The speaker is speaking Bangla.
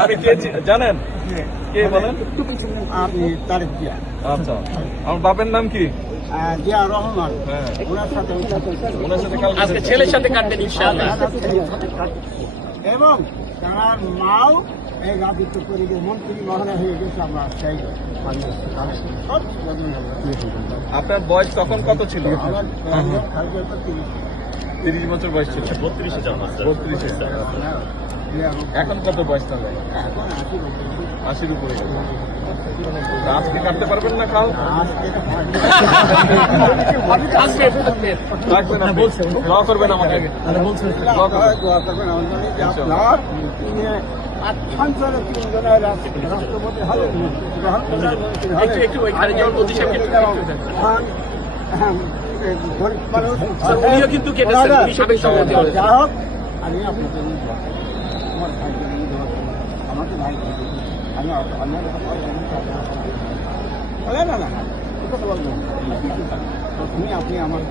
আমি কে জানেন? কে বলেন? আমি তারেক জিয়া। আচ্ছা, আমার বাপের নাম কি? জিয়া রহমান। হ্যাঁ, ওনার সাথে ওনার সাথে কালকে আজকে ছেলের সাথে কাটবেন ইনশাআল্লাহ। এবং তার মাও এই রাজত্ব পরিবেশ মন্ত্রী মহোদয় হয়ে গেছে। আমরা সেই আপনার বয়স তখন কত ছিল? আমার 30 বছর বয়স ছিল। 32 জন্ম। 32 এখন কত বয়স তাহলে? 80-র উপরে গেছে। তা আজকে কাটতে পারবেন না খাল? আজকে রাখবেন আপনি? দোয়া করবেন আমাকে। দোয়া করবেন। রাষ্ট্রপতি হলেন একটু ওইখানে যাওয়ার প্রতি গরিব মানুষ উনিও কিন্তু কেটেছেন, উনি সাবেক সভাপতি হলেন। যা হোক, আমি আপনাদের আমার ভাইকে আমাকে ভাই আমি না না না, আপনি আমার